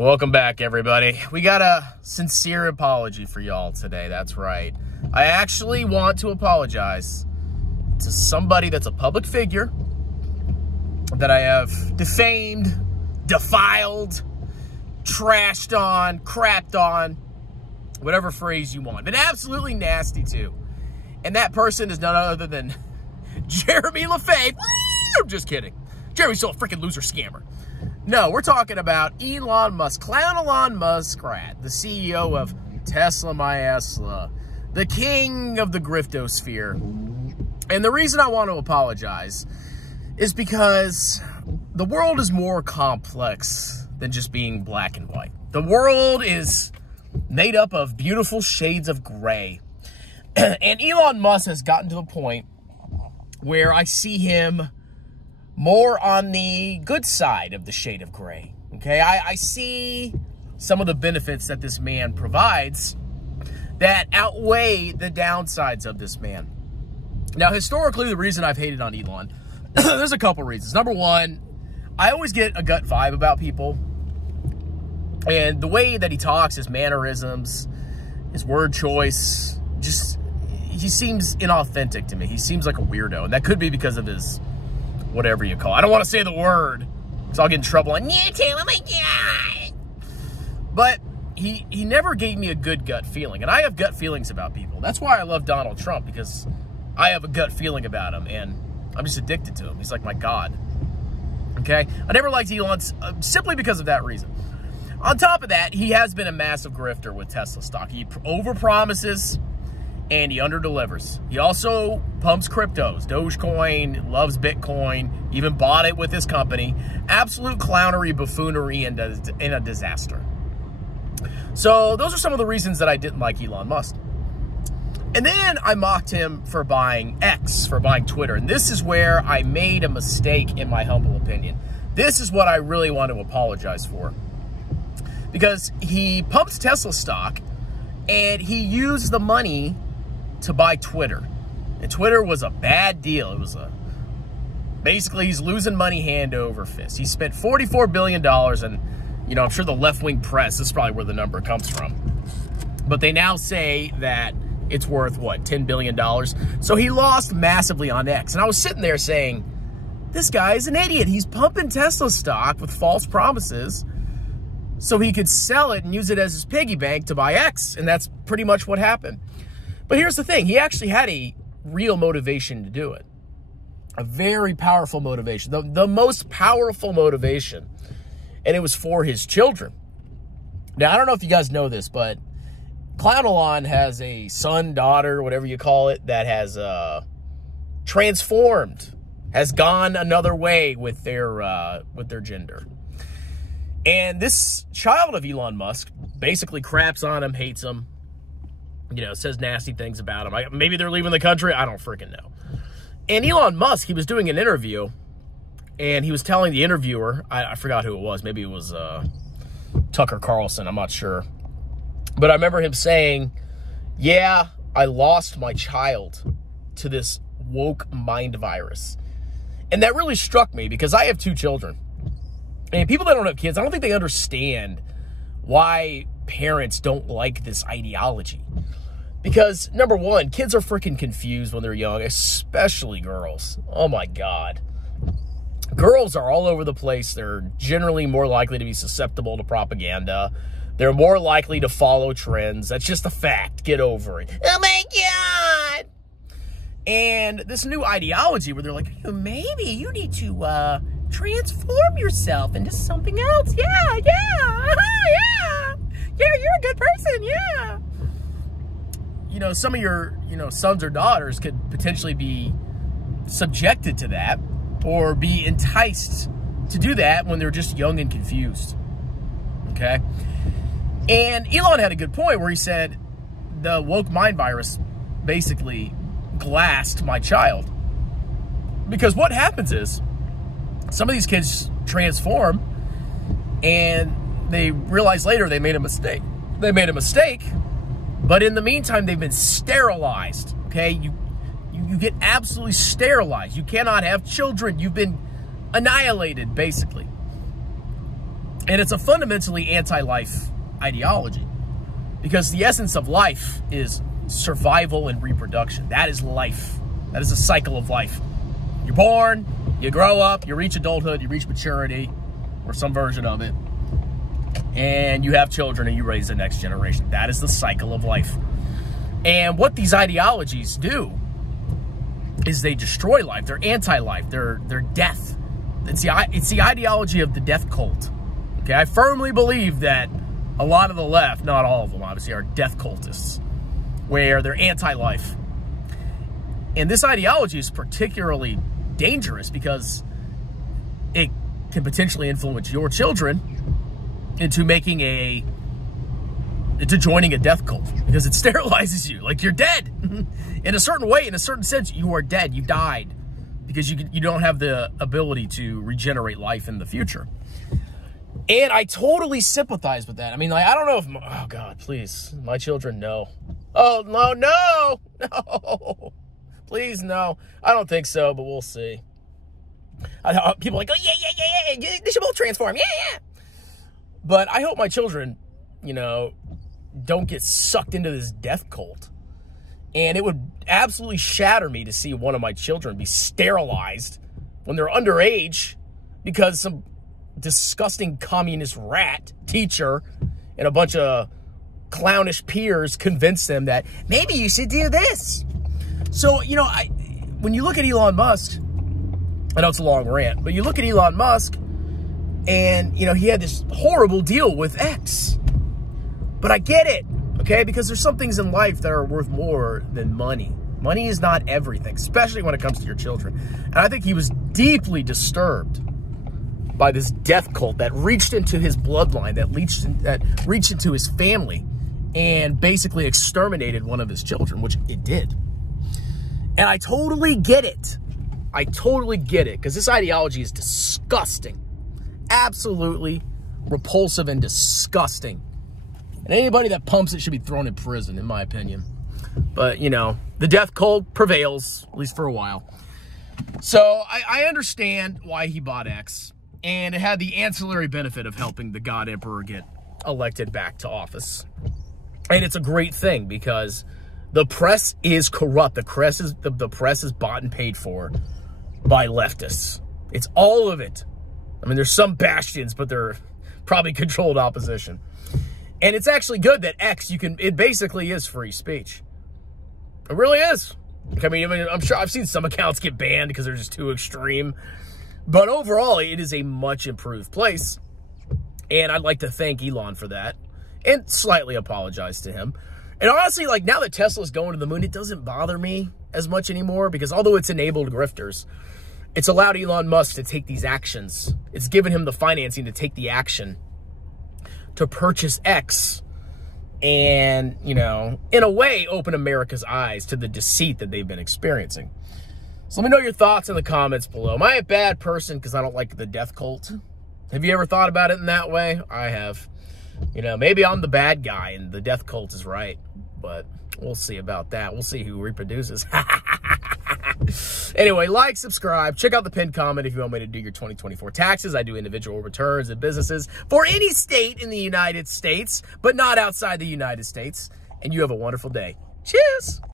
Welcome back, everybody. We got a sincere apology for y'all today. That's right. I actually want to apologize to somebody that's a public figure that I have defamed, defiled, trashed on, crapped on, whatever phrase you want. Been absolutely nasty, too. And that person is none other than Jeremy LaFave. I'm just kidding. Jeremy's still a freaking loser scammer. No, we're talking about Elon Musk, Clown Elon Muskrat, the CEO of Tesla My Esla, the king of the griftosphere. And the reason I want to apologize is because the world is more complex than just being black and white. The world is made up of beautiful shades of gray. And Elon Musk has gotten to the point where I see him more on the good side of the shade of gray, okay? I see some of the benefits that this man provides that outweigh the downsides of this man. Now, historically, the reason I've hated on Elon, there's a couple reasons. Number one, I always get a gut vibe about people, and the way that he talks, his mannerisms, his word choice, just, he seems inauthentic to me. He seems like a weirdo, and that could be because of his whatever you call it. I don't want to say the word, because I'll get in trouble on YouTube. Oh my God. But he never gave me a good gut feeling. And I have gut feelings about people. That's why I love Donald Trump, because I have a gut feeling about him, and I'm just addicted to him. He's like my God. Okay? I never liked Elon simply because of that reason. On top of that, he has been a massive grifter with Tesla stock. He overpromises and he underdelivers. He also pumps cryptos. Dogecoin, loves Bitcoin, even bought it with his company. Absolute clownery, buffoonery, and a disaster. So those are some of the reasons that I didn't like Elon Musk. And then I mocked him for buying X, for buying Twitter. And this is where I made a mistake, in my humble opinion. This is what I really want to apologize for. Because he pumped Tesla stock, and he used the money to buy Twitter. And Twitter was a bad deal. It was basically he's losing money hand over fist. He spent $44 billion, and you know, I'm sure the left-wing press, this is probably where the number comes from, but they now say that it's worth what, $10 billion. So he lost massively on X. And I was sitting there saying, this guy is an idiot. He's pumping Tesla stock with false promises so he could sell it and use it as his piggy bank to buy X. And that's pretty much what happened. But here's the thing. He actually had a real motivation to do it. A very powerful motivation. The most powerful motivation. And it was for his children. Now, I don't know if you guys know this, but Clown Elon has a son, daughter, whatever you call it, that has transformed, has gone another way with their gender. And this child of Elon Musk basically craps on him, hates him, you know, says nasty things about him. Maybe they're leaving the country. I don't freaking know. And Elon Musk, he was doing an interview, and he was telling the interviewer, I forgot who it was. Maybe it was Tucker Carlson. I'm not sure. But I remember him saying, yeah, I lost my child to this woke mind virus. And that really struck me because I have 2 children. And people that don't have kids, I don't think they understand why parents don't like this ideology. Because, number one, kids are freaking confused when they're young, especially girls. Oh, my God. Girls are all over the place. They're generally more likely to be susceptible to propaganda. They're more likely to follow trends. That's just a fact. Get over it. Oh, my God. And this new ideology where they're like, oh, maybe you need to transform yourself into something else. Yeah. Yeah, you're a good person. Yeah. You know, some of your, sons or daughters could potentially be subjected to that or be enticed to do that when they're just young and confused. Okay? And Elon had a good point where he said the woke mind virus basically glassed my child. Because what happens is some of these kids transform and they realize later they made a mistake. They made a mistake, but in the meantime, they've been sterilized, okay? You get absolutely sterilized. You cannot have children. You've been annihilated, basically. And it's a fundamentally anti-life ideology, because the essence of life is survival and reproduction. That is life. That is a cycle of life. You're born, you grow up, you reach adulthood, you reach maturity, or some version of it, and you have children and you raise the next generation. That is the cycle of life. And what these ideologies do is they destroy life. They're anti-life. They're death. It's the ideology of the death cult. Okay, I firmly believe that a lot of the left, not all of them obviously, are death cultists, where they're anti-life. And this ideology is particularly dangerous because it can potentially influence your children into joining a death cult, because it sterilizes you. Like, you're dead. In a certain way, in a certain sense, you are dead. You died, because you don't have the ability to regenerate life in the future. And I totally sympathize with that. I mean, like, I don't know if, oh God, please, my children, no. Oh, no. Please, no. I don't think so, but we'll see. People are like, oh, yeah. They should both transform. Yeah. But I hope my children, don't get sucked into this death cult. And it would absolutely shatter me to see one of my children be sterilized when they're underage because some disgusting communist rat teacher and a bunch of clownish peers convinced them that maybe you should do this. So, when you look at Elon Musk, I know it's a long rant, but you look at Elon Musk and, he had this horrible deal with X. But I get it, okay? Because there's some things in life that are worth more than money. Money is not everything, especially when it comes to your children. And I think he was deeply disturbed by this death cult that reached into his bloodline, that reached into his family, and basically exterminated one of his children, which it did. And I totally get it. I totally get it, because this ideology is disgusting. Absolutely repulsive and disgusting. And anybody that pumps it should be thrown in prison, in my opinion. But, the death cult prevails, at least for a while. So I understand why he bought X. And it had the ancillary benefit of helping the God Emperor get elected back to office. And it's a great thing, because the press is corrupt. The press is bought and paid for by leftists. It's all of it. I mean, there's some bastions, but they're probably controlled opposition. And it's actually good that X, it basically is free speech. It really is. I mean, I'm sure I've seen some accounts get banned because they're just too extreme. But overall, it is a much improved place. And I'd like to thank Elon for that and slightly apologize to him. And honestly, like, now that Tesla's going to the moon, it doesn't bother me as much anymore, because although it's enabled grifters, it's allowed Elon Musk to take these actions. It's given him the financing to take the action to purchase X and, in a way, open America's eyes to the deceit that they've been experiencing. So let me know your thoughts in the comments below. Am I a bad person because I don't like the death cult? Have you ever thought about it in that way? I have. Maybe I'm the bad guy and the death cult is right, but we'll see about that. We'll see who reproduces. Anyway, like, subscribe, check out the pinned comment if you want me to do your 2024 taxes. I do individual returns and businesses for any state in the United States, but not outside the United States. And you have a wonderful day. Cheers!